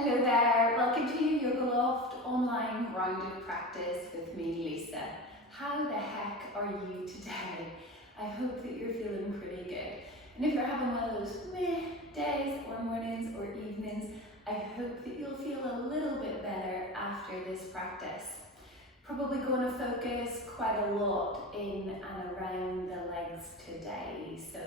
Hello there, welcome to your Yoga Loft online grounded practice with me, Lisa. How the heck are you today? I hope that you're feeling pretty good. And if you're having one of those meh days or mornings or evenings, I hope that you'll feel a little bit better after this practice. Probably going to focus quite a lot in and around the legs today. So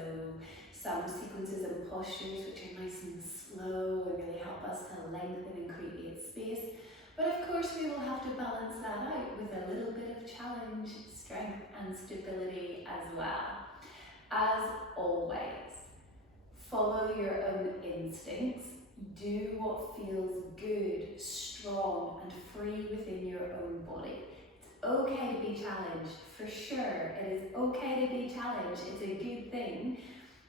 some sequences and postures which are nice and slow and really help us to lengthen and create space. But of course we will have to balance that out with a little bit of challenge, strength and stability as well. As always, follow your own instincts. Do what feels good, strong and free within your own body. It's okay to be challenged, for sure. It is okay to be challenged, it's a good thing.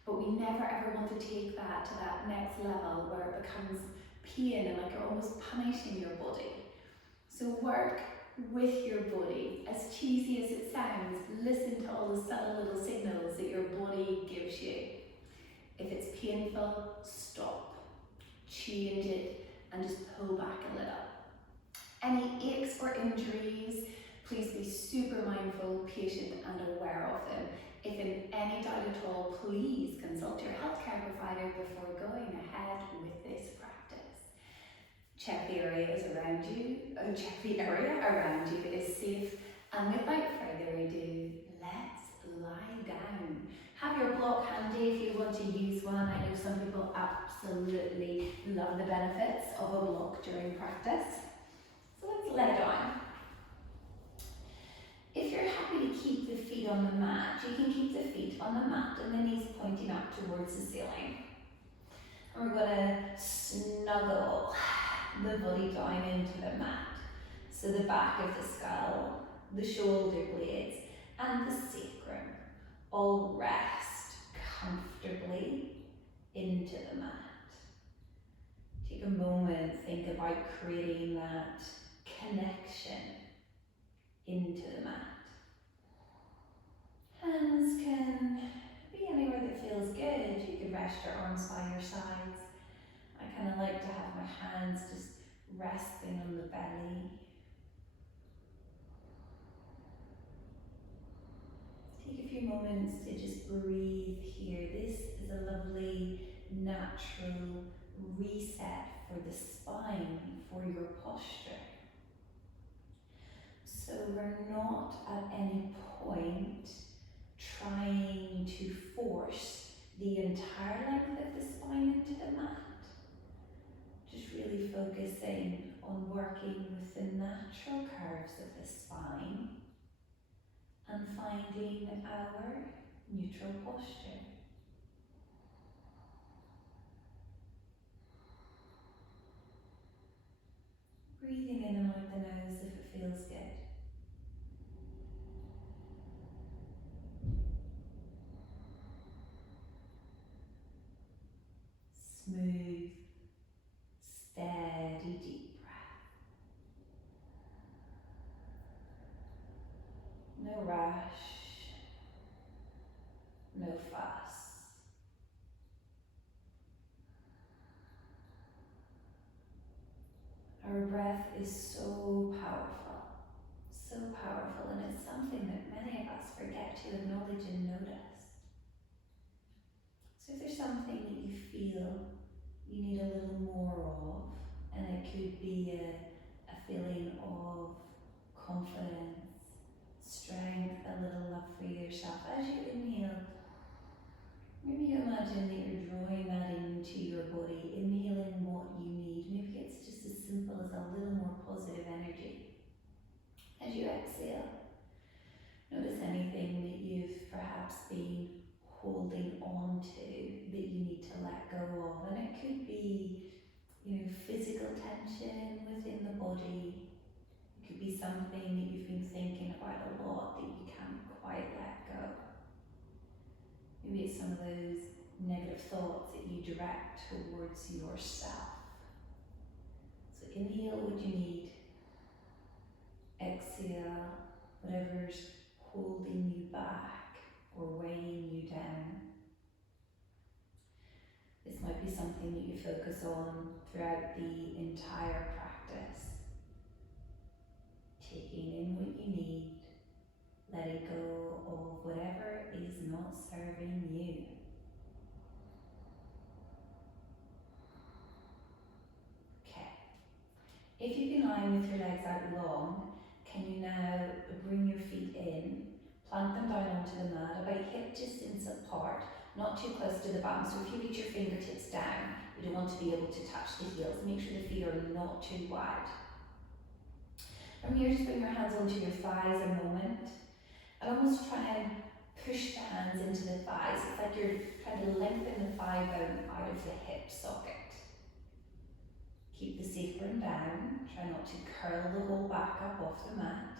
But we never ever want to take that to that next level where it becomes pain and like you're almost punishing your body. So work with your body. As cheesy as it sounds, listen to all the subtle little signals that your body gives you. If it's painful, stop, change it and just pull back a little. Any aches or injuries, please be super mindful, patient and aware of them. If in any doubt at all, please consult your healthcare provider before going ahead with this practice. Check the areas around you, check the area around you is safe, and without further ado, let's lie down. Have your block handy if you want to use one. I know some people absolutely love the benefits of a block during practice. So let's lay down. If you're happy to keep the feet on the mat, you can keep the feet on the mat and the knees pointing up towards the ceiling. And we're going to snuggle the body down into the mat. So the back of the skull, the shoulder blades and the sacrum all rest comfortably into the mat. Take a moment, think about creating that connection into the mat. Hands can be anywhere that feels good. You can rest your arms by your sides. I kind of like to have my hands just resting on the belly. Take a few moments to just breathe here. This is a lovely natural reset for the spine, for your posture. So we're not at any point trying to force the entire length of the spine into the mat. Just really focusing on working with the natural curves of the spine and finding our neutral posture. Breathing in and out the nose if it feels good. Smooth, steady, deep breath. No rush, no fuss. Our breath is so powerful, and it's something that many of us forget to acknowledge and notice. So if there's something that you feel you need a little more of, and it could be a feeling of confidence, strength, a little love for yourself, as you inhale, maybe you imagine that you're drawing that into your body, inhaling what you need. Maybe it's just as simple as a little more positive energy. As you exhale, notice anything that you've perhaps been holding on to that you need to let go of. And it could be, physical tension within the body. It could be something that you've been thinking about a lot that you can't quite let go. Maybe it's some of those negative thoughts that you direct towards yourself. So inhale what you need. Exhale whatever's holding you back or weighing you down. This might be something that you focus on throughout the entire practice. Taking in what you need, letting go of whatever is not serving you. Okay. If you've been lying with your legs out long, can you now bring your feet in, plant them down onto the mat, about hip distance apart, not too close to the bum. So if you reach your fingertips down, you don't want to be able to touch the heels. Make sure the feet are not too wide. From here, just bring your hands onto your thighs a moment, and almost try and push the hands into the thighs. It's like you're trying to lengthen the thigh bone out of the hip socket. Keep the sacrum down. Try not to curl the whole back up off the mat.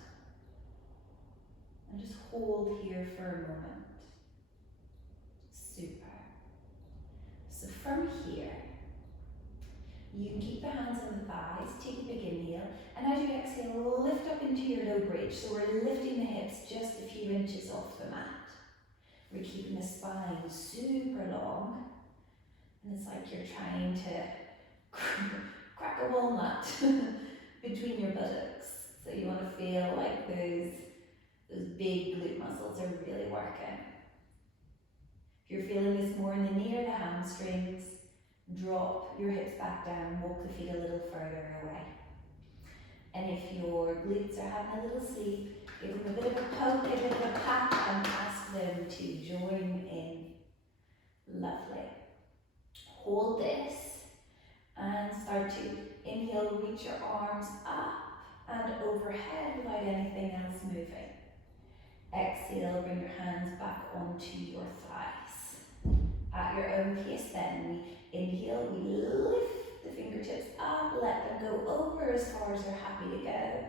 And just hold here for a moment. Super. So from here, you can keep the hands on the thighs, take a big inhale, and as you exhale, lift up into your low bridge. So we're lifting the hips just a few inches off the mat. We're keeping the spine super long, and it's like you're trying to crack a walnut between your buttocks. So you want to feel like those big glute muscles are really working. If you're feeling this more in the knee or the hamstrings, drop your hips back down, walk the feet a little further away. And if your glutes are having a little sleep, give them a bit of a poke, a bit of a pat, and ask them to join in. Lovely. Hold this and start to inhale, reach your arms up and overhead without anything else moving. Exhale, bring your hands back onto your thighs. At your own pace then, we inhale, we lift the fingertips up, let them go over as far as they're happy to go.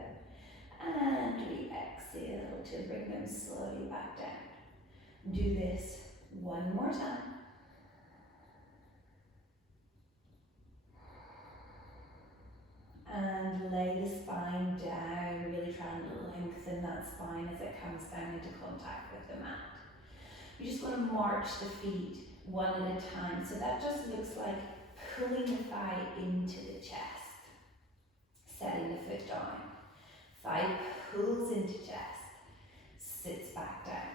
And we exhale to bring them slowly back down. Do this one more time. And lay the spine down, really try and lengthen that spine as it comes down into contact with the mat. You're just going to march the feet one at a time. So that just looks like pulling the thigh into the chest. Setting the foot down. Thigh pulls into chest. Sits back down.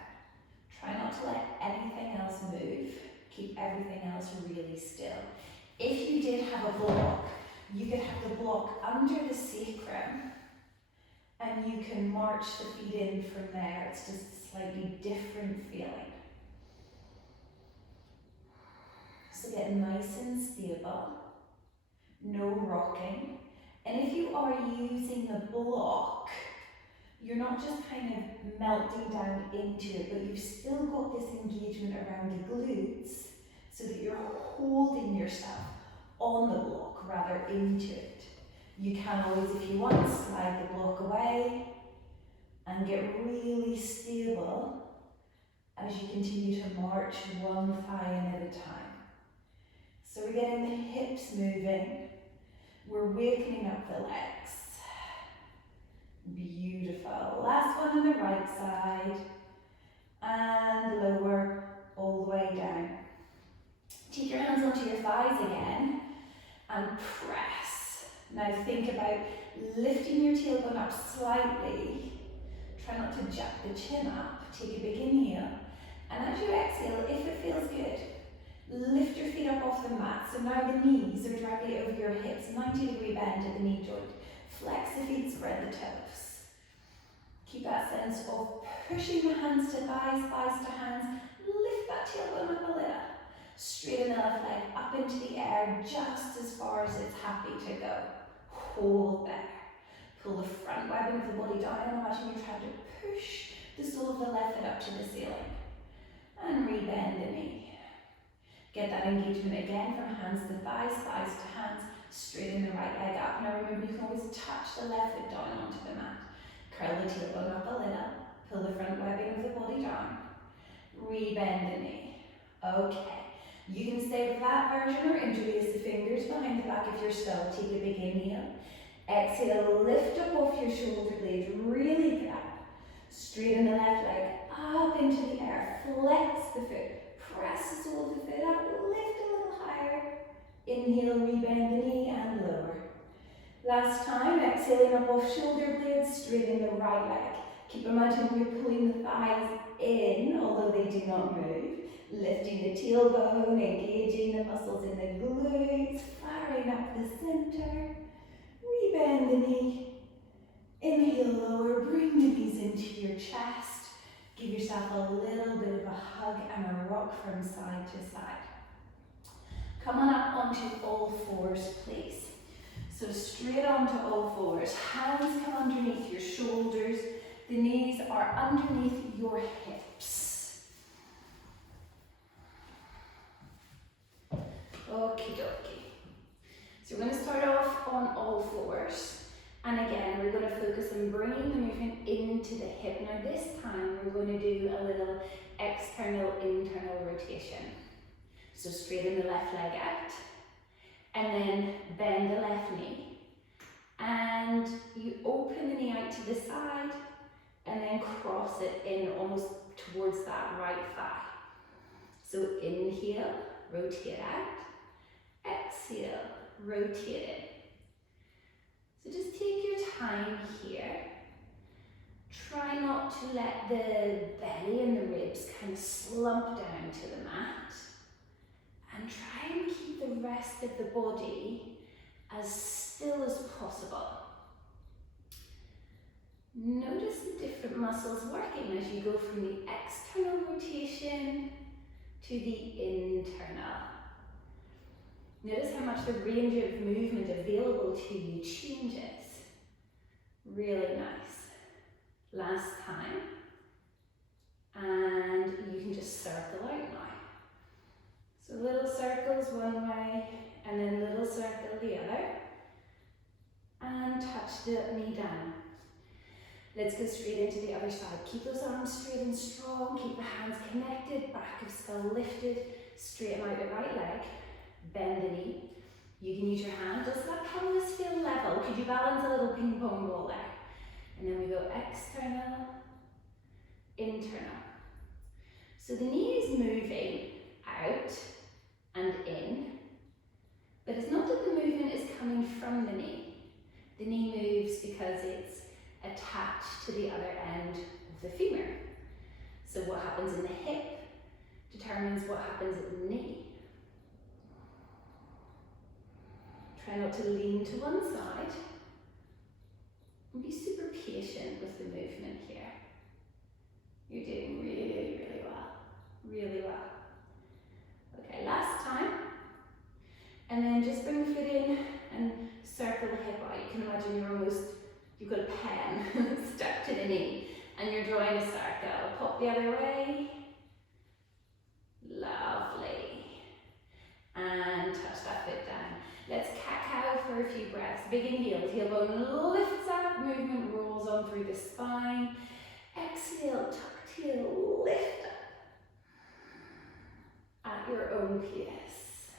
Try not to let anything else move. Keep everything else really still. If you did have a block, you could have the block under the sacrum and you can march the feet in from there. It's just a slightly different feeling. So get nice and stable, no rocking. And if you are using the block, you're not just kind of melting down into it, but you've still got this engagement around the glutes so that you're holding yourself on the block rather into it. You can always, if you want, slide the block away and get really stable as you continue to march one thigh in at a time. So we're getting the hips moving, we're wakening up the legs. Beautiful. Last one on the right side and lower all the way down. Take your hands onto your thighs again and press. Now think about lifting your tailbone up slightly. Try not to jack the chin up. Take a big inhale. And as you exhale, if it feels good, lift your feet up off the mat. So now the knees are directly over your hips, 90-degree bend at the knee joint. Flex the feet, spread the toes. Keep that sense of pushing the hands to thighs, thighs to hands. Lift that tailbone up a little. Straighten the left leg up into the air just as far as it's happy to go. Hold there. Pull the front webbing of the body down and imagine you're trying to push the sole of the left foot up to the ceiling. And rebend the knee. Get that engagement again from hands to thighs, thighs to hands. Straighten the right leg up. Now remember, you can always touch the left foot down onto the mat. Curl the tailbone up a little. Pull the front webbing of the body down. Rebend the knee. Okay. You can stay with that version or interlace the fingers behind the back if you're still. Take a big inhale. Exhale, lift up off your shoulder blades. Really grab. Straighten the left leg up into the air. Flex the foot. Press the sole of the foot up. Lift a little higher. Inhale, rebend the knee and lower. Last time, exhaling up off shoulder blades, straighten the right leg. Keep imagining you're pulling the thighs in, although they do not move. Lifting the tailbone, engaging the muscles in the glutes, firing up the center. Rebend the knee. Inhale, lower, bring the knees into your chest. Give yourself a little bit of a hug and a rock from side to side. Come on up onto all fours, please. So straight onto all fours. Hands come underneath your shoulders. The knees are underneath your hips. Okie dokie. So we're going to start off on all fours. And again, we're going to focus on bringing the movement into the hip. Now this time, we're going to do a little external, internal rotation. So straighten the left leg out. And then bend the left knee. And you open the knee out to the side. And then cross it in almost towards that right thigh. So inhale, rotate out. Exhale, rotate in. So just take your time here. Try not to let the belly and the ribs kind of slump down to the mat. And try and keep the rest of the body as still as possible. Notice the different muscles working as you go from the external rotation to the internal. Notice how much the range of movement available to you changes. Really nice. Last time. And you can just circle out now. So little circles one way, and then little circle the other. And touch the knee down. Let's go straight into the other side. Keep those arms straight and strong. Keep the hands connected, back of skull lifted. Straighten out the right leg. Bend the knee. You can use your hand. Does that pelvis feel level? Could you balance a little ping pong ball there? And then we go external, internal. So the knee is moving out and in, but it's not that the movement is coming from the knee. The knee moves because it's attached to the other end of the femur. So what happens in the hip determines what happens at the knee. Try not to lean to one side. And be super patient with the movement here. You're doing really, really well. Really well. Okay, last time. And then just bring the foot in and circle the hip out. You can imagine you've got a pen stuck to the knee and you're drawing a circle. Pop the other way. Lovely. And touch that foot down. Let's cat-cow for a few breaths. Big inhale, tailbone lifts up, movement rolls on through the spine. Exhale, tuck tail, lift up at your own pace.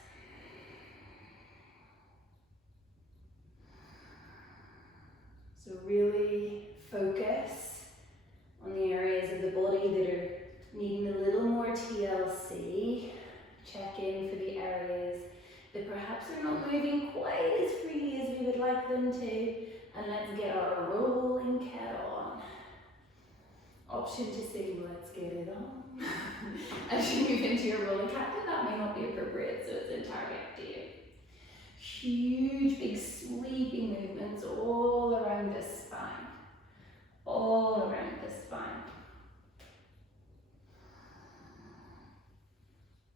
So really focus on the areas of the body that are needing a little more TLC. Check in for the areas that perhaps are not moving quite as freely as we would like them to. And let's get our rolling cat on. Option to sing let's get it on. As you move into your rolling cat, then that may not be appropriate, so it's entirely up to you. Huge, big sweeping movements all around the spine. All around the spine.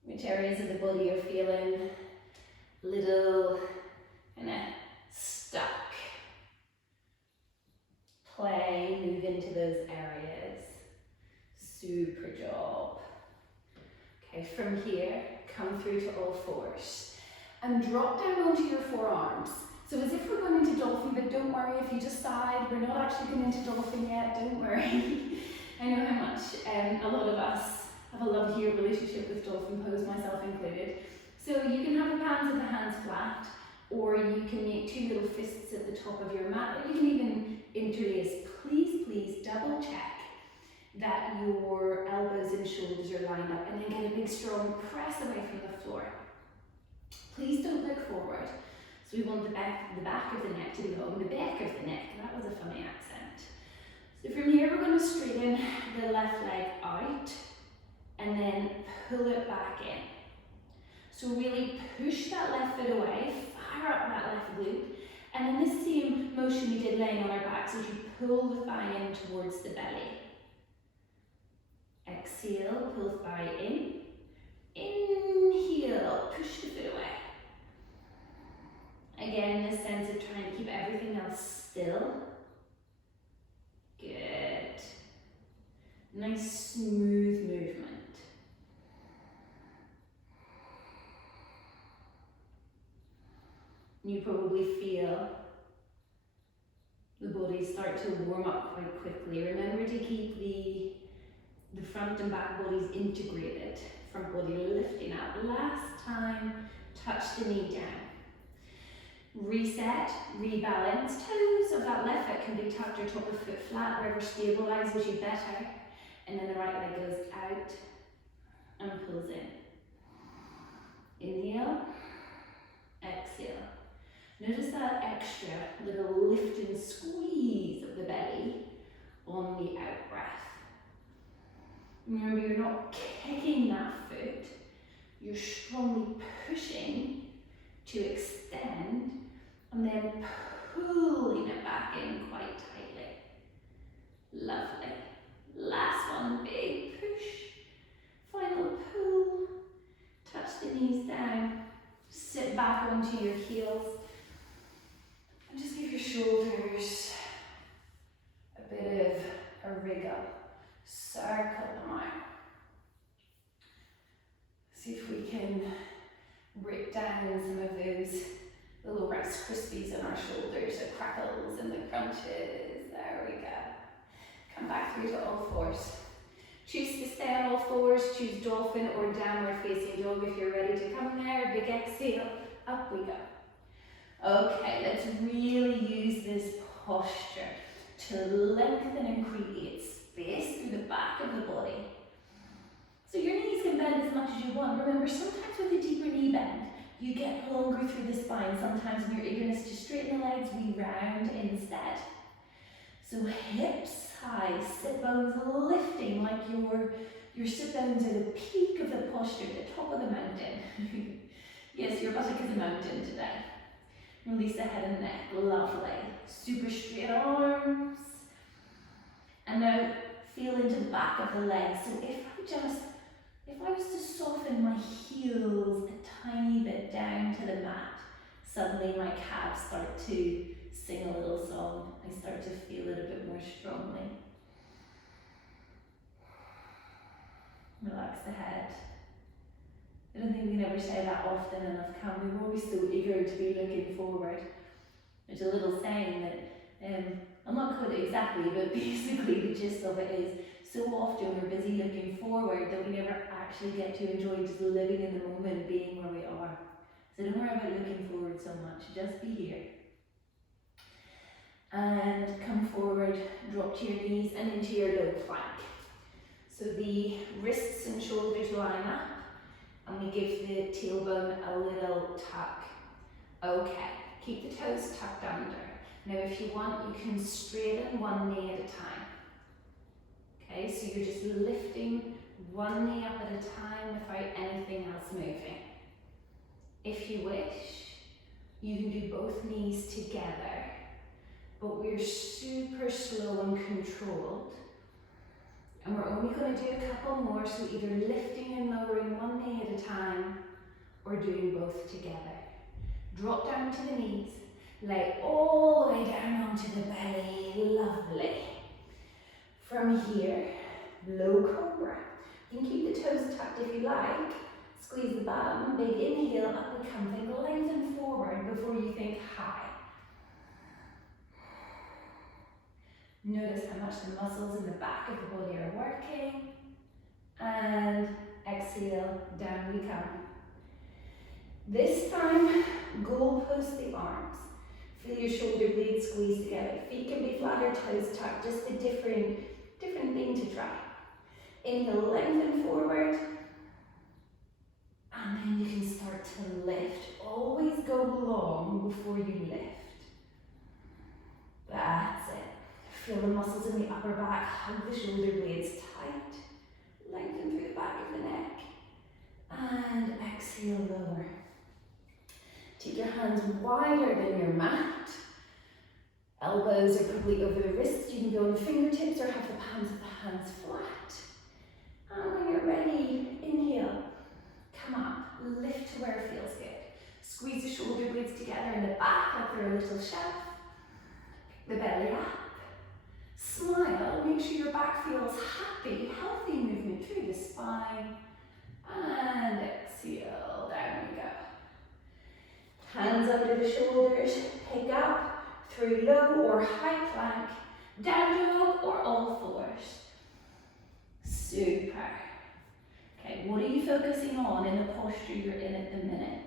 Which areas of the body are feeling little kind of stuck? Play, move into those areas. Super job. Okay, from here, come through to all fours. And drop down onto your forearms. So as if we're going into dolphin, but don't worry if you decide we're not actually going into dolphin yet, don't worry. I know how much a lot of us have a love-hate relationship with dolphin pose, myself included. So you can have the palms of the hands flat, or you can make two little fists at the top of your mat, or you can even interlace. Please, please double check that your elbows and shoulders are lined up, and then get a big strong press away from the floor. Please don't look forward. So we want the back of the neck to be long, the back of the neck. That was a funny accent. So from here we're going to straighten the left leg out and then pull it back in. So really push that left foot away, fire up that left glute, and then the same motion we did laying on our backs as you pull the thigh in towards the belly. Exhale, pull the thigh in. Inhale, push the foot away. Again, this sense of trying to keep everything else still. Good. Nice smooth movement. You probably feel the body start to warm up quite quickly. Remember to keep the front and back bodies integrated. Front body lifting up. Last time, touch the knee down. Reset, rebalance. Toes of that left foot can be tucked or top of foot flat, wherever stabilizes you better. And then the right leg goes out and pulls in. Inhale, exhale. Notice that extra little lift and squeeze of the belly on the out breath. Remember, you're not kicking that foot, you're strongly pushing to extend and then pulling it back in quite tightly. Lovely. Last one, big push. Final pull. Touch the knees down. Sit back onto your heels. And just give your shoulders a bit of a wriggle. Circle them out. See if we can break down some of those little Rice Krispies on our shoulders, the crackles and the crunches. There we go. Come back through to all fours. Choose to stay on all fours, choose dolphin or downward facing dog if you're ready to come there. Big exhale, up we go. Okay, let's really use this posture to lengthen and create space through the back of the body. So your knees can bend as much as you want. Remember, sometimes with a deeper knee bend, you get longer through the spine. Sometimes in your eagerness to straighten the legs, we round instead. So hips high, sit bones lifting like your sit bones are the peak of the posture, the top of the mountain. Yes, your buttock is a mountain today. Release the head and neck, lovely. Super straight arms. And now feel into the back of the legs. So if I was to soften my heels a tiny bit down to the mat, suddenly my calves start to sing a little song. I start to feel it a bit more strongly. Relax the head. I don't think we can ever say that often enough, can we? We're always so eager to be looking forward. There's a little saying that, I'm not quoting exactly, but basically the gist of it is, so often we're busy looking forward that we never actually get to enjoy just living in the moment, being where we are. So don't worry about looking forward so much, just be here. And come forward, drop to your knees and into your low plank. So the wrists and shoulders line up, and we give the tailbone a little tuck. Okay, keep the toes tucked under. Now if you want, you can straighten one knee at a time. Okay, so you're just lifting one knee up at a time without anything else moving. If you wish, you can do both knees together, but we're super slow and controlled. And we're only going to do a couple more, so either lifting and lowering one knee at a time, or doing both together. Drop down to the knees, lay all the way down onto the belly, lovely. From here, low cobra. You can keep the toes tucked if you like. Squeeze the bum, big inhale, up we come. Think lengthen forward before you think high. Notice how much the muscles in the back of the body are working. And exhale, down we come. This time, goalpost the arms. Feel your shoulder blades squeeze together. Feet can be flat or toes tucked, just a different thing to try. Inhale, lengthen forward. And then you can start to lift. Always go long before you lift. That's it. Feel the muscles in the upper back, hug the shoulder blades tight. Lengthen through the back of the neck. And exhale, lower. Take your hands wider than your mat. Elbows are probably over the wrists. You can go on the fingertips or have the palms of the hands flat. And when you're ready, inhale. Come up, lift to where it feels good. Squeeze the shoulder blades together in the back like they're a little shelf. The belly up. Smile, make sure your back feels happy, healthy movement through the spine. And exhale, down we go. Hands under the shoulders, pick up through low or high plank, down dog or all fours. Super. Okay, what are you focusing on in the posture you're in at the minute?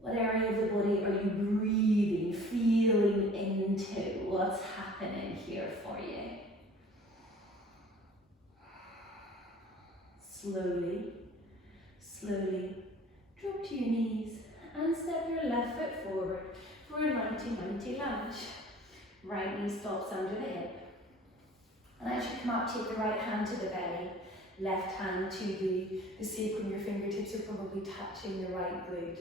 What area of the body are you breathing, feeling into? What's happening here for you? Slowly, slowly drop to your knees and step your left foot forward for a 90-90 lunge. Right knee stops under the hip. And as you come up, take the right hand to the belly, left hand to the sacrum. Your fingertips are probably touching the right glute.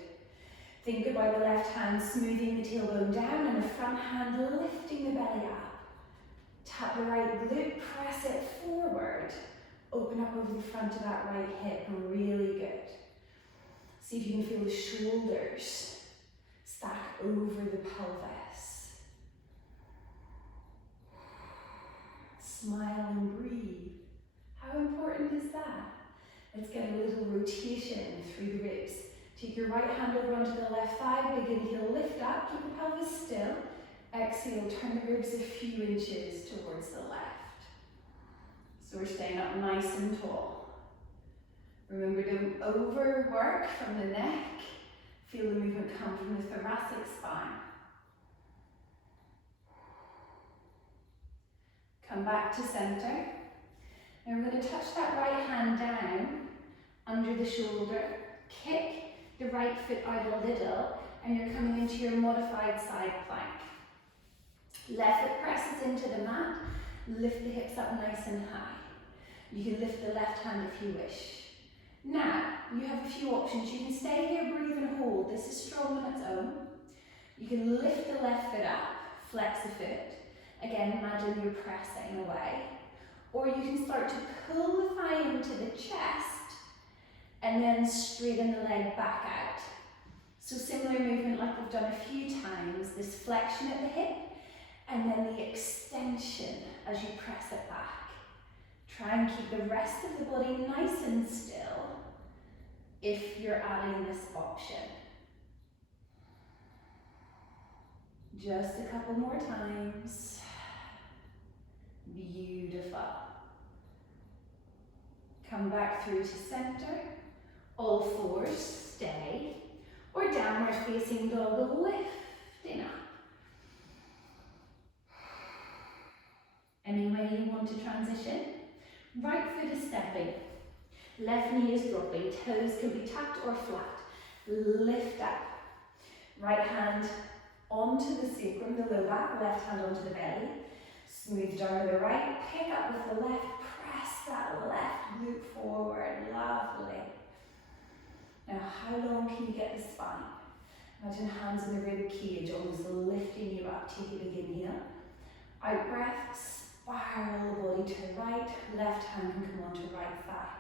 Think about the left hand smoothing the tailbone down and the front hand lifting the belly up. Tap the right glute, press it forward. Open up over the front of that right hip, really good. See if you can feel the shoulders stack over the pelvis. Smile and breathe. How important is that? Let's get a little rotation through the ribs. Take your right hand over onto the left thigh, big inhale, lift up, keep the pelvis still. Exhale, turn the ribs a few inches towards the left. So we're staying up nice and tall. Remember, don't overwork from the neck. Feel the movement come from the thoracic spine. Come back to center. Now we're going to touch that right hand down under the shoulder. Kick the right foot out a little, and you're coming into your modified side plank. Left foot presses into the mat. Lift the hips up nice and high. You can lift the left hand if you wish. Now, you have a few options. You can stay here, breathe and hold. This is strong on its own. You can lift the left foot up, flex the foot. Again, imagine you're pressing away. Or you can start to pull the thigh into the chest and then straighten the leg back out. So similar movement like we've done a few times, this flexion at the hip and then the extension as you press it back. Try and keep the rest of the body nice and still if you're adding this option. Just a couple more times. Beautiful. Come back through to center. All fours, stay. Or downward facing dog, lifting up. Any way you want to transition. Right foot is stepping. Left knee is dropping. Toes can be tucked or flat. Lift up. Right hand onto the sacrum, the low back. Left hand onto the belly. Smooth down to the right. Pick up with the left. Press that left glute forward. Lovely. Now, how long can you get the spine? Imagine hands in the rib cage, almost lifting you up. Take a big inhale. Out breath, spiral the body to the right. Left hand can come onto right thigh.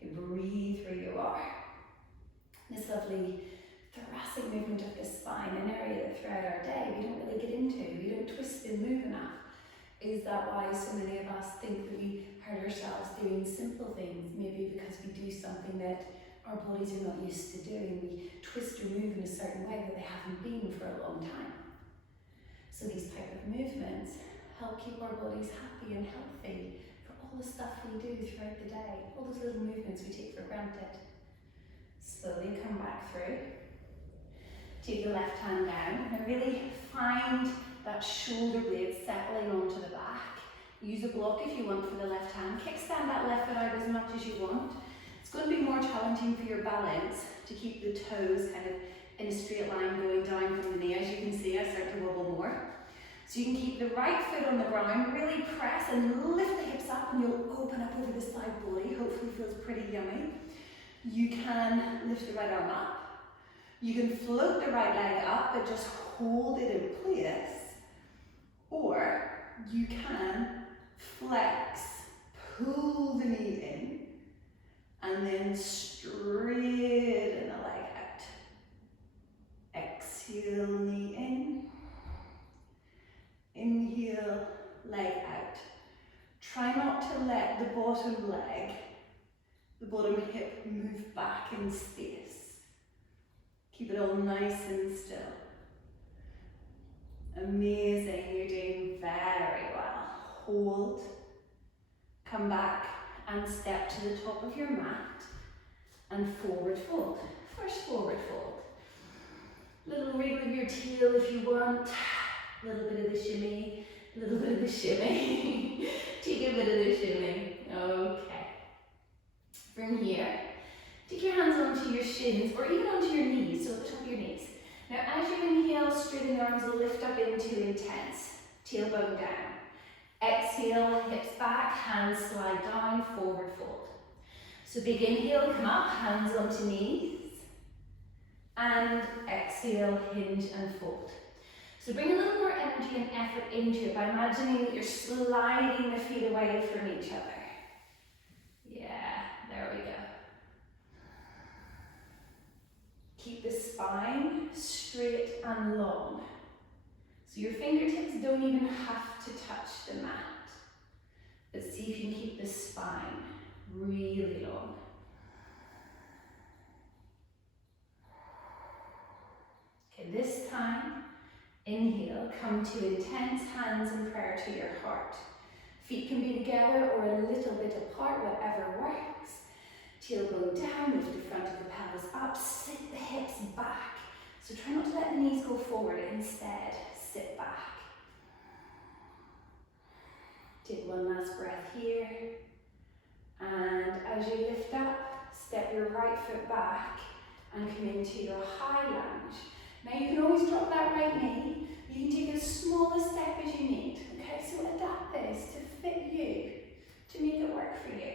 Okay, breathe where you are. This lovely thoracic movement of the spine, an area that throughout our day we don't really get into. We don't twist and move enough. Is that why so many of us think that we hurt ourselves doing simple things? Maybe because we do something that our bodies are not used to doing. We twist or move in a certain way that they haven't been for a long time. So these type of movements help keep our bodies happy and healthy for all the stuff we do throughout the day, all those little movements we take for granted. Slowly come back through. Take the left hand down and really find that shoulder blade settling onto the back. Use a block if you want for the left hand. Kickstand that left foot out as much as you want. It's going to be more challenging for your balance to keep the toes kind of in a straight line going down from the knee. As you can see, I start to wobble more. So you can keep the right foot on the ground, really press and lift the hips up, and you'll open up over the side body. Hopefully feels pretty yummy. You can lift the right arm up. You can float the right leg up, but just hold it in place. Or you can flex, pull the knee in, and then straighten the leg out. Exhale, knee in. Inhale, leg out. Try not to let the bottom leg, the bottom hip move back in space. Keep it all nice and still. Amazing, you're doing very well. Hold, come back and step to the top of your mat and forward fold. First forward fold. Little wriggle of your tail if you want. A little bit of the shimmy, a little bit of the shimmy. Take a bit of the shimmy. Okay. From here, take your hands onto your shins or even onto your knees, so at the top of your knees. Now as you inhale, straighten the arms, lift up into intense. Tailbone down. Exhale, hips back, hands slide down, forward fold. So big inhale, come up, hands onto knees. And exhale, hinge and fold. So bring a little more energy and effort into it by imagining that you're sliding the feet away from each other. Yeah, there we go. Keep the spine straight and long. So your fingertips don't even have to touch the mat. But see if you can keep the spine really long. Okay, this time, inhale, come to intense hands in prayer to your heart. Feet can be together or a little bit apart, whatever works. Tailbone down, lift the front of the pelvis up, sit the hips back. So try not to let the knees go forward, instead sit back. Take one last breath here. And as you lift up, step your right foot back and come into your high lunge. Now you can always drop that right knee. You can take as small a step as you need. Okay, so adapt this to fit you, to make it work for you.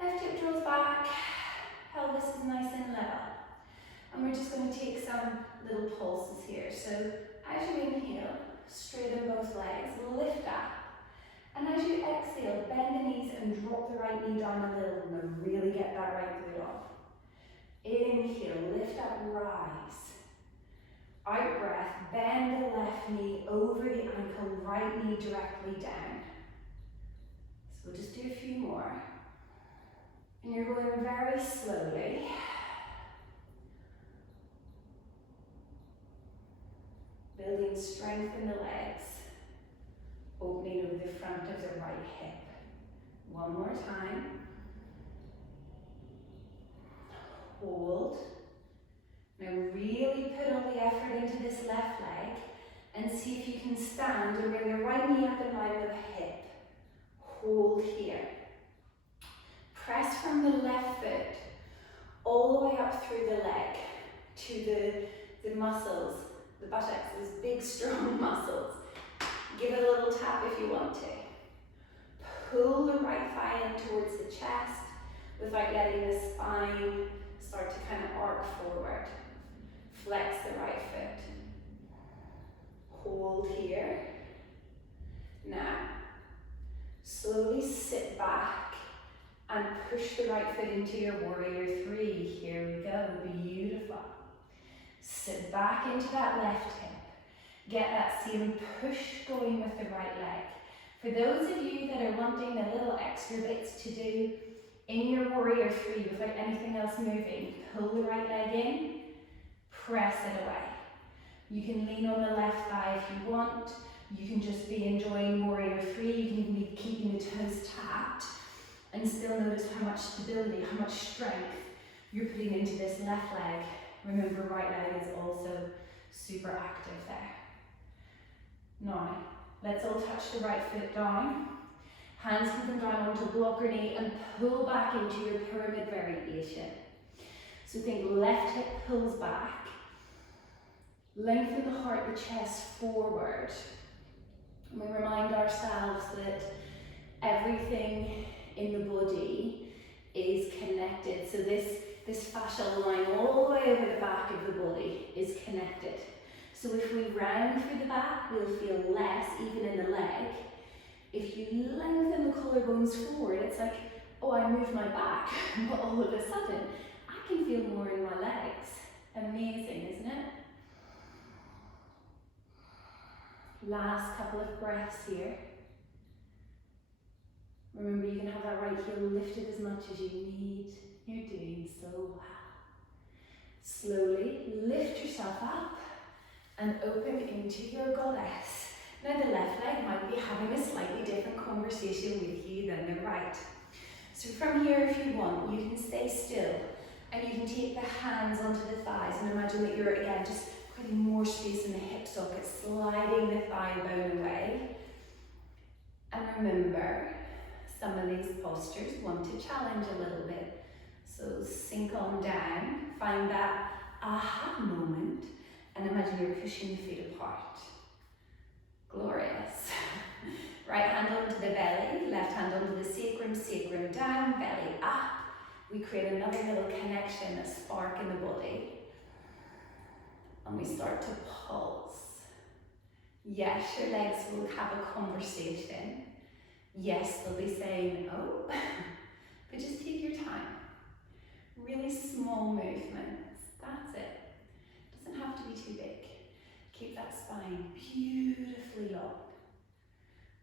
Left hip draws back, pelvis is nice and level. And we're just going to take some little pulses here. So as you inhale, straighten both legs, lift up. And as you exhale, bend the knees and drop the right knee down a little and really get that right glute on. Inhale, lift up, rise. Out breath, bend the left knee over the ankle, right knee directly down. So we'll just do a few more. And you're going very slowly. Building strength in the legs. Opening over the front of the right hip. One more time. Hold. Now really put all the effort into this left leg and see if you can stand and bring the right knee up in line with the hip. Hold here. Press from the left foot all the way up through the leg to the muscles, the buttocks, those big strong muscles. Give it a little tap if you want to. Pull the right thigh in towards the chest without letting the spine start to kind of arc forward. Flex the right foot. Hold here. Now, slowly sit back and push the right foot into your warrior three. Here we go, beautiful. Sit back into that left hip. Get that same push going with the right leg. For those of you that are wanting the little extra bits to do in your warrior three without anything else moving, pull the right leg in, press it away. You can lean on the left thigh if you want. You can just be enjoying warrior three. You can even be keeping the toes tapped and still notice how much stability, how much strength you're putting into this left leg. Remember, right leg is also super active there. Now, Let's all touch the right foot down. Hands can come down onto block or knee and pull back into your pyramid variation. So think left hip pulls back. Lengthen the heart, the chest forward. And we remind ourselves that everything in the body is connected. So this fascial line all the way over the back of the body is connected. So if we round through the back, we'll feel less even in the leg. If you lengthen the collarbones forward, it's like, oh, I moved my back, but all of a sudden, I can feel more in my legs. Amazing, isn't it? Last couple of breaths here. Remember, you can have that right heel lifted as much as you need. You're doing so well. Slowly lift yourself up and open into your goddess. Now the left leg might be having a slightly different conversation with you than the right. So from here, if you want, you can stay still and you can take the hands onto the thighs and imagine that you're, again, just creating more space in the hip socket, sliding the thigh bone away. And remember, some of these postures want to challenge a little bit. So sink on down, find that aha moment, and imagine you're pushing the feet apart. Glorious. Right hand onto the belly, left hand onto the sacrum, sacrum down, belly up. We create another little connection, a spark in the body. And we start to pulse. Yes, your legs will have a conversation. Yes, they'll be saying, oh, but just take your time. Really small movements, that's it. Doesn't have to be too big. Keep that spine beautifully long.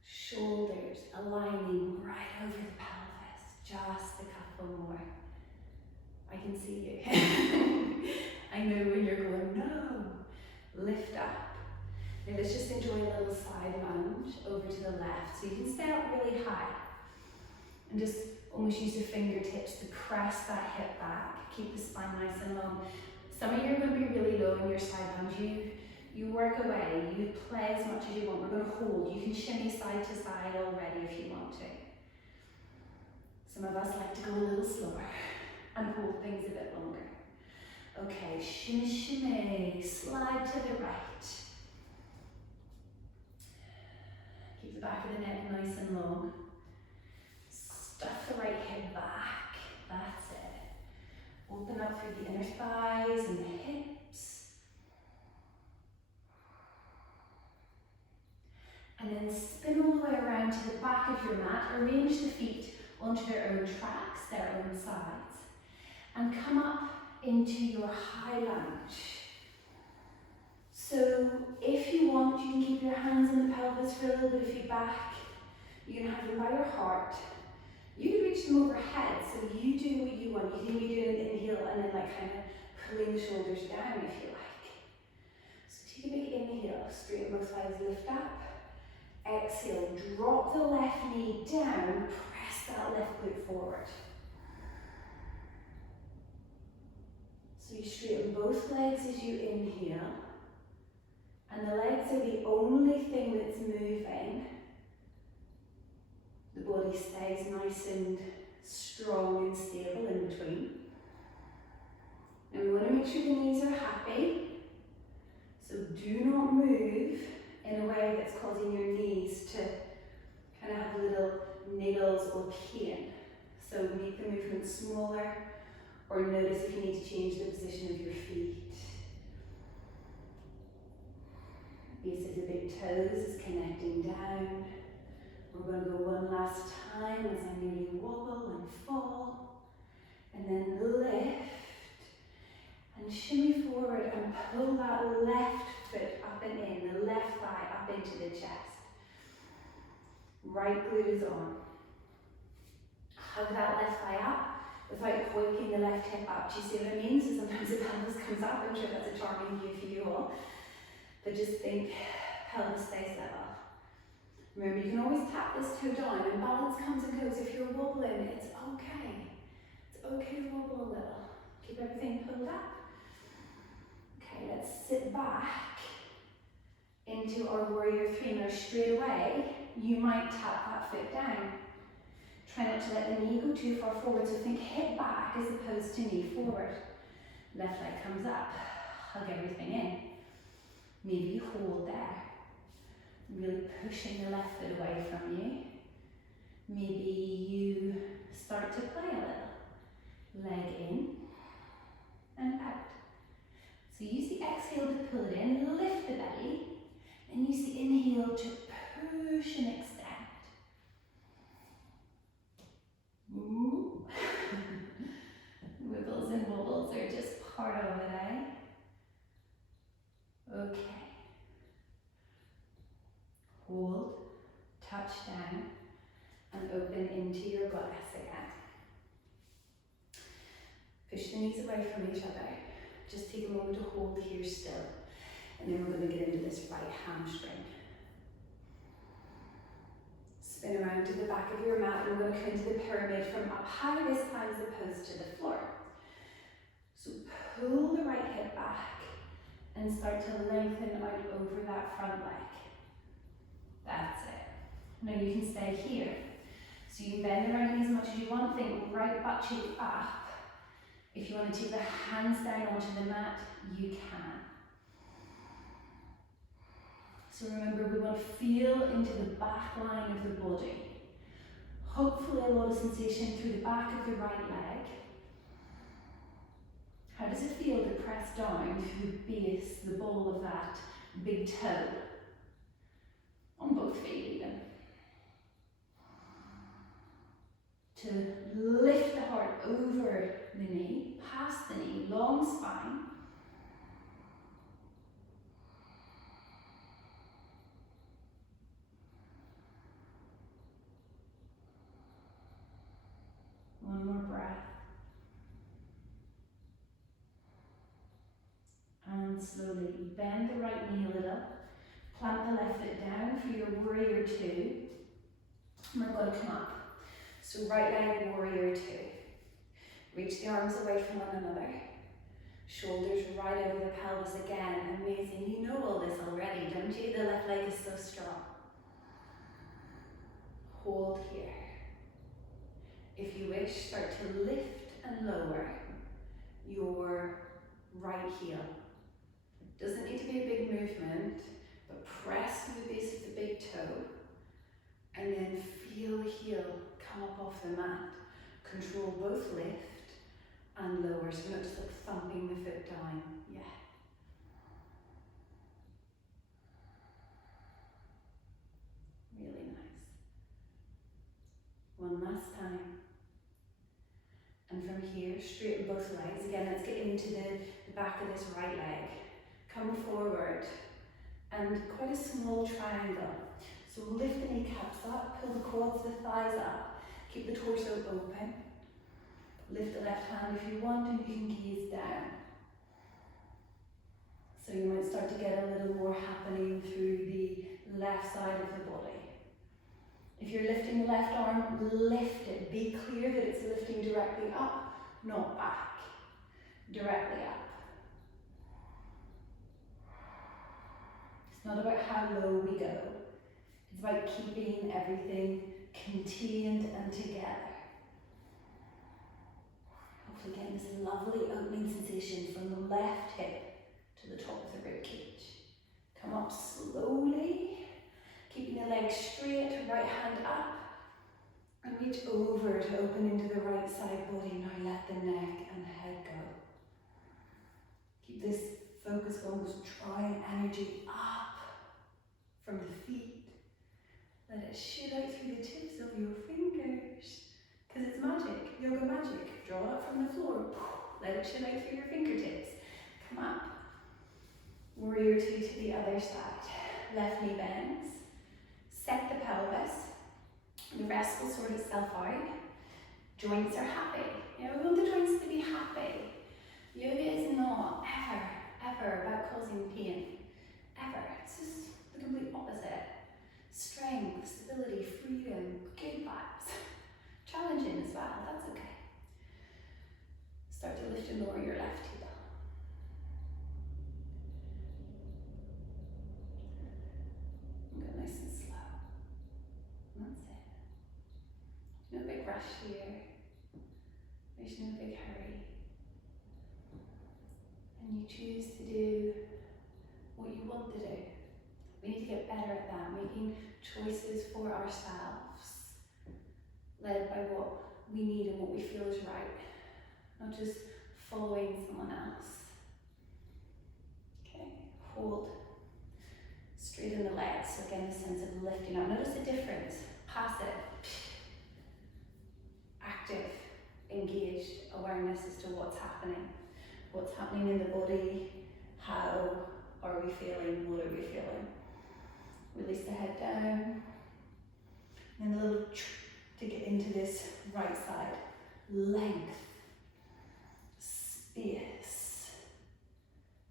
Shoulders aligning right over the pelvis. Just a couple more. I can see you. I know when you're going, no. Lift up. Now let's just enjoy a little side lunge over to the left. So you can stay up really high. And just almost use your fingertips to press that hip back. Keep the spine nice and long. Some of you are going to be really low in your side lunge. You work away, you play as much as you want. We're going to hold. You can shimmy side to side already if you want to. Some of us like to go a little slower and hold things a bit longer. Okay, shimmy, shimmy, slide to the right. Keep the back of the neck nice and long. Stuff the right hip back. That's it. Open up through the inner thighs and the hips. And then spin all the way around to the back of your mat. Arrange the feet onto their own tracks, their own sides. And come up into your high lunge. So if you want, you can keep your hands on the pelvis for a little bit of feedback. You can have them by your heart. You can reach them overhead, so you do what you want. You can be doing an inhale and then like kind of pulling the shoulders down if you like. So take a big inhale, straighten both legs, lift up. Exhale, drop the left knee down, press that left glute forward. So you straighten both legs as you inhale, and the legs are the only thing that's moving. The body stays nice and strong and stable in between. And we want to make sure the knees are happy, so do not move in a way that's causing your knees to kind of have little niggles or pain. So make the movement smaller, or notice if you need to change the position of your feet. Base of the big toes is connecting down. We're going to go one last time as I nearly wobble and fall. And then lift and shimmy forward and pull that left foot up and in, the left thigh up into the chest. Right glute is on. Hug that left thigh up without pointing the left hip up. Do you see what I mean? So sometimes the pelvis comes up. I'm sure that's a charming view for you all. But just think pelvis stays level. Remember, you can always tap this toe down and balance comes and goes. If you're wobbling, it's okay. It's okay to wobble a little. Keep everything pulled up. Okay, let's sit back into our warrior three. Now straight away, you might tap that foot down. Try not to let the knee go too far forward, so think hip back as opposed to knee forward. Left leg comes up, hug everything in. Maybe you hold there, really pushing the left foot away from you. Maybe you start to play a little. Leg in and out. So use the exhale to pull it in, lift the belly, and use the inhale to push and extend. Ooh. Wiggles and wobbles are just part of it, eh? Okay. Hold, touch down, and open into your goddess again. Push the knees away from each other. Just take a moment to hold here still. And then we're going to get into this right hamstring. Spin around to the back of your mat, and we're going to come into the pyramid from up high this time as opposed to the floor. So pull the right hip back and start to lengthen out over that front leg. That's it. Now you can stay here. So you can bend the right knee as much as you want. Think right butt cheek up. If you want to take the hands down onto the mat, you can. So remember, we want to feel into the back line of the body. Hopefully a lot of sensation through the back of the right leg. How does it feel to press down through the base, the ball of that big toe? On both feet even. To lift the heart over the knee, past the knee, long spine. One more breath. And slowly bend the right knee a little. Plant the left foot down for your warrior two. And we're going to come up. So right leg, warrior two. Reach the arms away from one another. Shoulders right over the pelvis again. Amazing. You know all this already, don't you? The left leg is so strong. Hold here. If you wish, start to lift and lower your right heel. It doesn't need to be a big movement, but press through the base of the big toe and then feel the heel come up off the mat. Control both lift and lower, so we're not just like thumping the foot down. Yeah. Really nice. One last time. And from here, straighten both legs. Again, let's get into the back of this right leg. Come forward and quite a small triangle. So lift the kneecaps up, pull the quads, the thighs up. Keep the torso open. Lift the left hand if you want, and you can gaze down. So you might start to get a little more happening through the left side of the body. If you're lifting the left arm, lift it. Be clear that it's lifting directly up, not back. Directly up. It's not about how low we go. It's about keeping everything contained and together. Hopefully getting this lovely opening sensation from the left hip to the top of the rib cage. Come up slowly, keeping the legs straight, right hand up, and reach over to open into the right side body. Now let the neck and head go. Keep this focus going, this drawing energy up from the feet. Let it shoot out through the tips of your fingers. Because it's magic, yoga magic. Draw up from the floor. Let it shoot out through your fingertips. Come up. Warrior two to the other side. Left knee bends. Set the pelvis. The rest will sort itself out. Joints are happy. You know, we want the joints to be happy. Yoga is not ever about causing pain. Ever. It's just the complete opposite. Strength, stability, freedom, good vibes. Challenging as well, that's okay. Start to lift and lower your left heel. you choose to do what you want to do. We need to get better at that, making choices for ourselves, led by what we need and what we feel is right, not just following someone else. Okay, hold. Straighten the legs, so again, the sense of lifting up. Notice the difference. Passive, active, engaged awareness as to what's happening in the body, how are we feeling, what are we feeling. Release the head down, and a little to get into this right side. Length, space.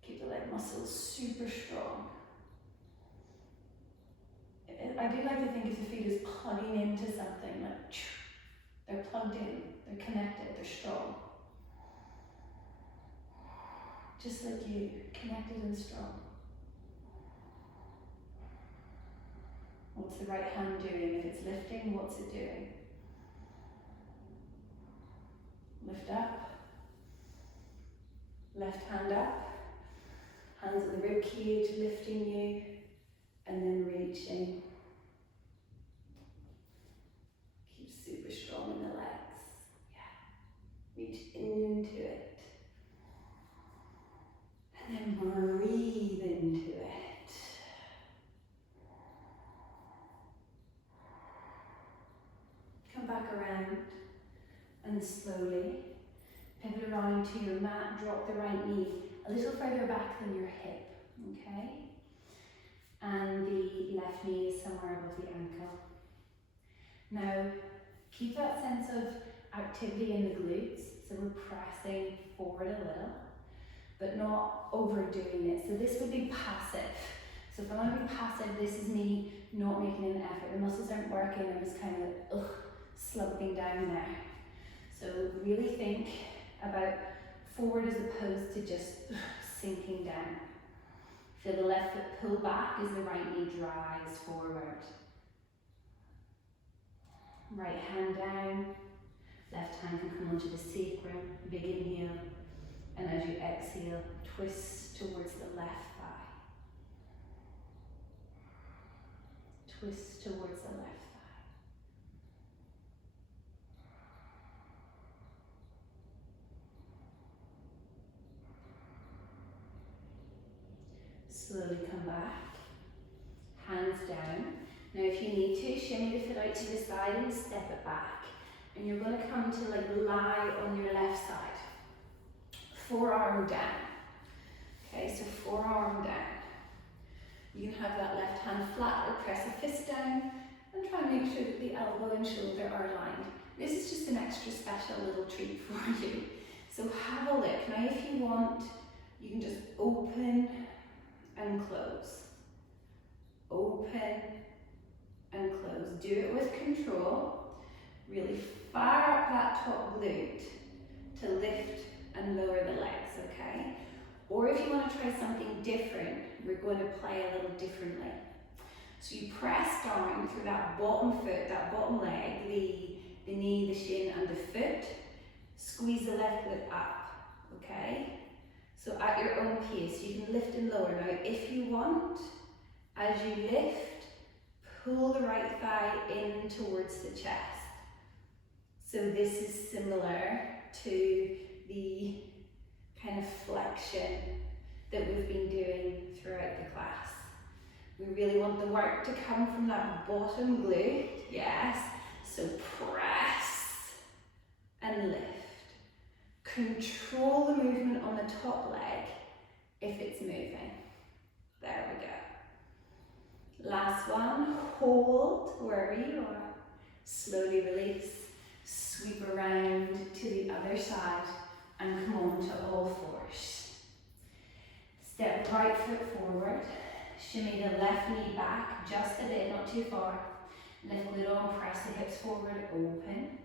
Keep the leg muscles super strong. I do like to think of the feet as plugging into something, like they're plugged in, they're connected, they're strong. Just like you, connected and strong. What's the right hand doing? If it's lifting, what's it doing? Lift up. Left hand up. Hands on the rib cage, lifting you, and then reaching. Keep super strong in the legs. Yeah. Reach into it. And then breathe into it. Come back around and slowly pivot around to your mat. Drop the right knee a little further back than your hip, okay? And the left knee is somewhere above the ankle. Now, keep that sense of activity in the glutes, so we're pressing forward a little, but not overdoing it. So this would be passive. So if I want to be passive, this is me not making an effort. The muscles aren't working, I'm just kind of slumping down there. So really think about forward as opposed to just sinking down. Feel the left foot pull back as the right knee drives forward. Right hand down, left hand can come onto the sacrum, big inhale, and as you exhale, twist towards the left thigh. Twist towards the left thigh. Slowly come back, hands down. Now if you need to, shimmy the foot out to the side and step it back. And you're going to come to like lie on your left side. Forearm down. Okay, so forearm down. You can have that left hand flat or press a fist down and try and make sure that the elbow and shoulder are aligned. This is just an extra special little treat for you. So have a look. Now if you want, you can just open and close. Open and close. Do it with control. Really fire up that top glute to lift and lower the legs, okay? Or if you want to try something different, we're going to play a little differently. So you press down through that bottom foot, that bottom leg, the knee, the shin and the foot. Squeeze the left foot up, okay? So at your own pace, you can lift and lower. Now if you want, as you lift, pull the right thigh in towards the chest. So this is similar to the kind of flexion that we've been doing throughout the class. We really want the work to come from that bottom glute, yes. So press and lift. Control the movement on the top leg if it's moving. There we go. Last one, hold wherever you are. Slowly release. Sweep around to the other side and come on to all fours. Step right foot forward. Shimmy the left knee back just a bit, not too far. Lift the arm, press the hips forward, open.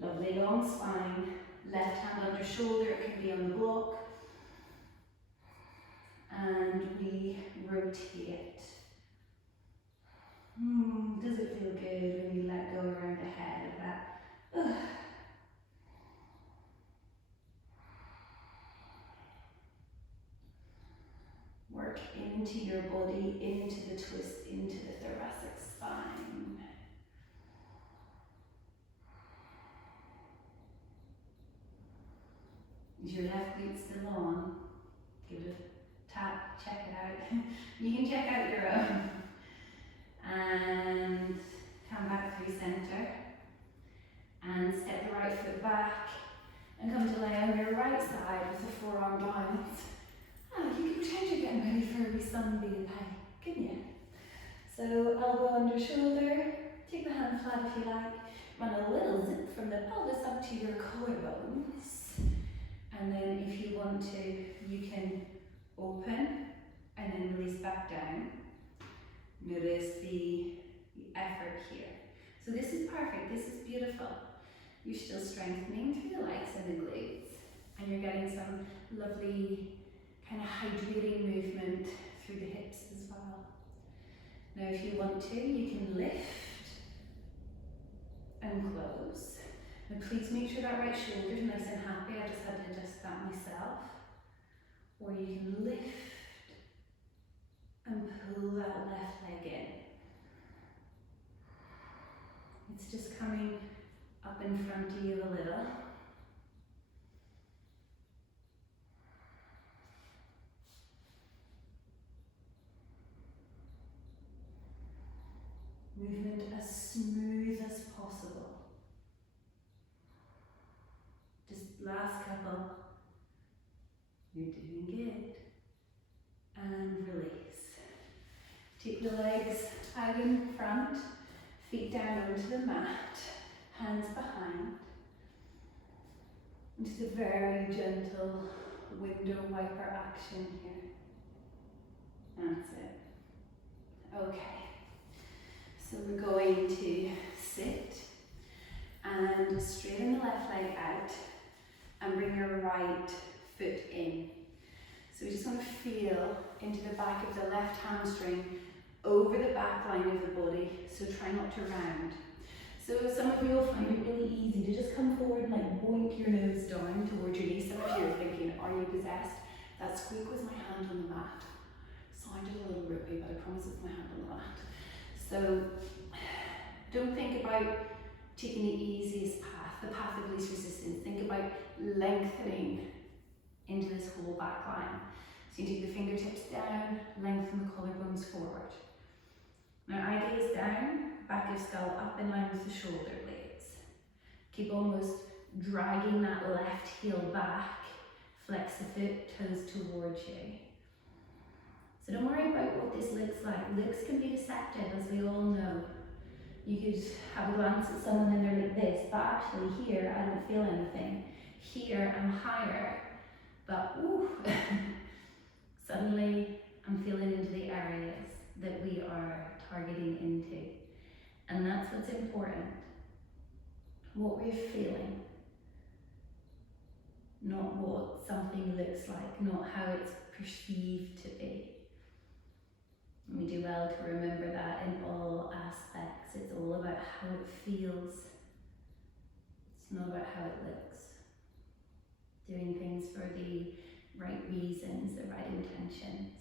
Lovely long spine. Left hand under shoulder, it can be on the block. And we rotate. Does it feel good when you let go around the head of that? work into your body, into the twist, into the thoracic spine. Is your left glute still on? Give it a tap, check it out. You can check out your own. And come back through center. And step the right foot back. And come to lay on your right side with the forearm down. You can pretend you're getting ready for a responsibly, couldn't you? So elbow under shoulder. Take the hand flat if you like. Run a little zip from the pelvis up to your collarbones. And then if you want to, you can open and then release back down. Notice the effort here. So this is perfect, this is beautiful. You're still strengthening through the legs and the glutes. And you're getting some lovely kind of hydrating movement through the hips as well. Now if you want to, you can lift and close. Now please make sure that right shoulder is nice and happy. I just had to adjust that myself. Or you can lift and pull that left leg in. It's just coming up in front of you a little. Movement as smooth as possible. Just last couple. You're doing good. And release. Take the legs out in front, feet down onto the mat, hands behind. And just a very gentle window wiper action here. That's it. Okay. So we're going to sit and straighten the left leg out and bring your right foot in. So we just want to feel into the back of the left hamstring over the back line of the body, so try not to round. So some of you will find it really easy to just come forward and like boink your nose down towards your knee. Some of you are thinking, are you possessed? That squeak was my hand on the mat. Sounded a little rippy, but I promise it's my hand on the mat. So don't think about taking the easiest path, the path of least resistance. Think about lengthening into this whole back line. So you take the fingertips down, lengthen the collarbones forward. Now eye gaze down, back of skull up in line with the shoulder blades. Keep almost dragging that left heel back, flex the foot, toes towards you. So don't worry about what this looks like. Looks can be deceptive, as we all know. You could have a glance at someone and they're like this, but actually here I don't feel anything. Here I'm higher, but ooh, suddenly I'm feeling into the areas that we are targeting into. And that's what's important. What we're feeling. Not what something looks like, not how it's perceived to be. And we do well to remember that in all aspects. It's all about how it feels. It's not about how it looks. Doing things for the right reasons, the right intentions.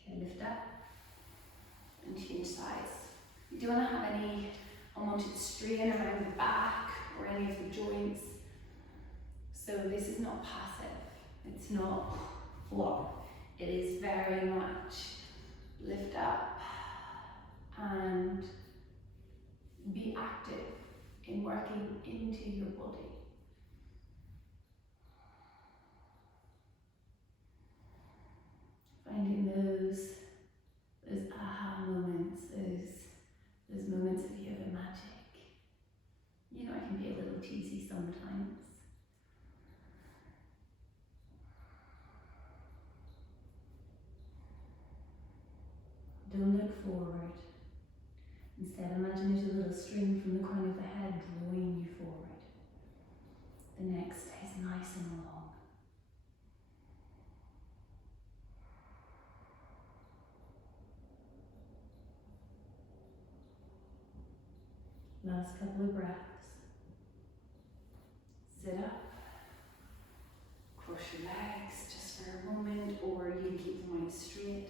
Okay, lift up and change sides. You don't want to have any unwanted strain around the back or any of the joints. So this is not passive. It's not flop. It is very much lift up and be active in working into your body. Finding those aha moments, those moments of yoga magic. You know, I can be a little cheesy sometimes. Don't look forward. Instead, imagine there's a little string from the crown of the head drawing you forward. The neck stays nice and long. Last couple of breaths. Sit up. cross your legs just for a moment, or you can keep them out straight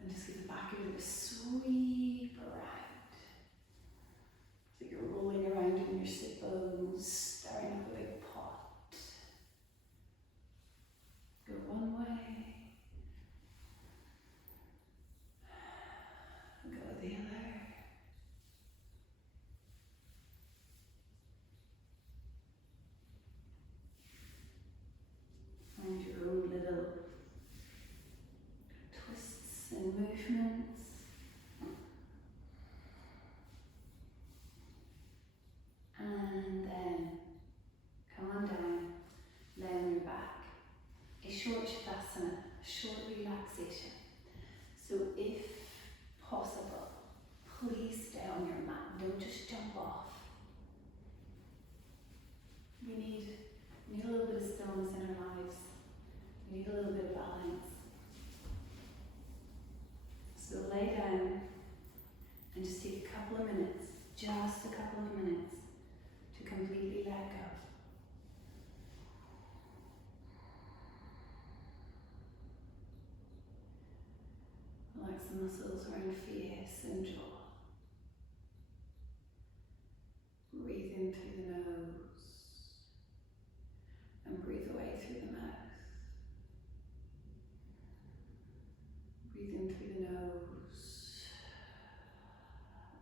and just give the back a bit of a sweep around. So you're rolling around in your sit bones, stirring up a big pot. Go one way, go the other. Find your own little twists and movements. And then come on down, lay on your back. A short shavasana, a short relaxation. So if possible, please stay on your mat. Don't just jump off. We need a little bit of stillness in our lives. We need a little bit of balance. So lay down and just take a couple of minutes, just a couple of minutes, to completely let go. Relax the muscles around face and jaw. Breathe in through the nose and breathe away through the mouth. Breathe in through the nose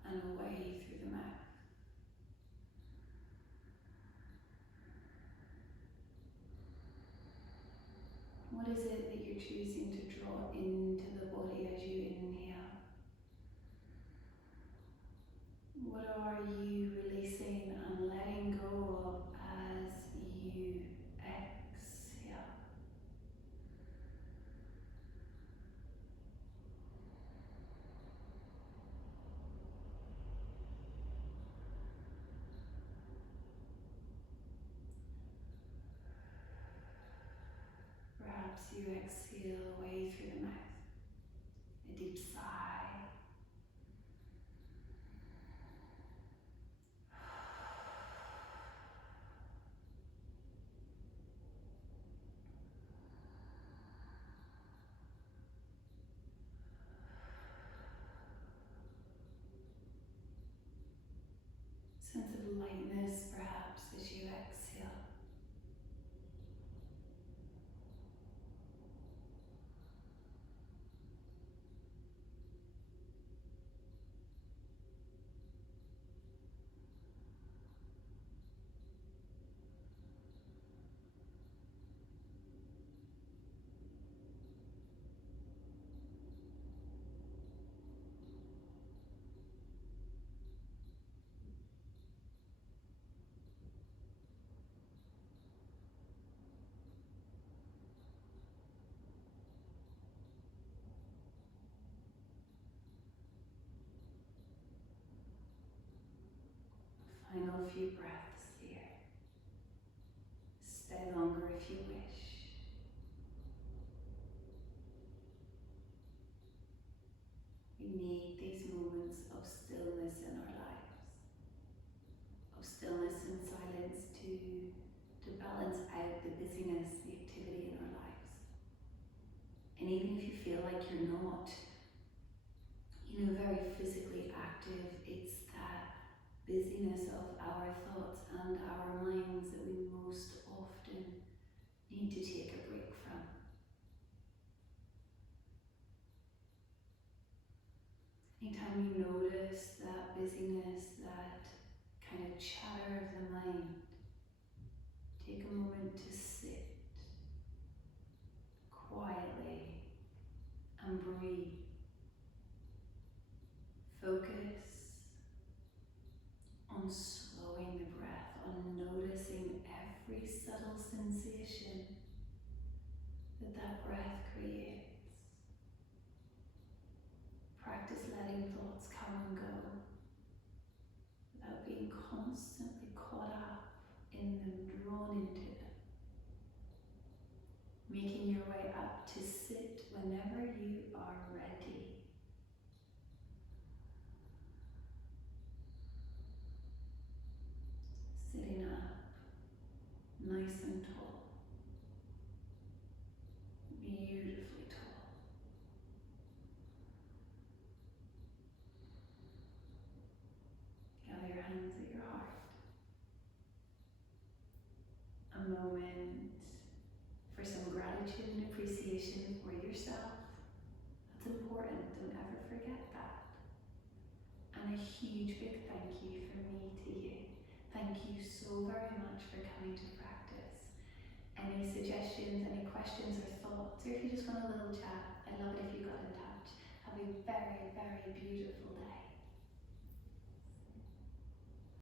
and away through the mouth. What is it that you're choosing to draw into the body as you inhale? What are you releasing and letting go of as you exhale? Perhaps you exhale away through the mouth, a deep sigh. Sense of lightness perhaps as you exhale. Final few breaths here. Stay longer if you wish. We need these moments of stillness in our lives, of stillness and silence to balance out the busyness, the activity in our lives. And even if you feel like you're not, very physically active, it's that busyness of our thoughts and our minds that we most often need to take a break from. Anytime you notice that busyness, that kind of chatter of the mind, take a moment to sit quietly and breathe. Focus on slowing the breath, on noticing every subtle sensation that breath creates. Practice letting thoughts come and go without being constantly caught up in them, drawn into them. Making your way up to sit whenever you are ready. Sitting up, nice and tall. yourself. That's important, don't ever forget that. And a huge big thank you from me to you. Thank you so very much for coming to practice. Any suggestions, any questions or thoughts, or if you just want a little chat, I'd love it if you got in touch. Have a very, very beautiful day.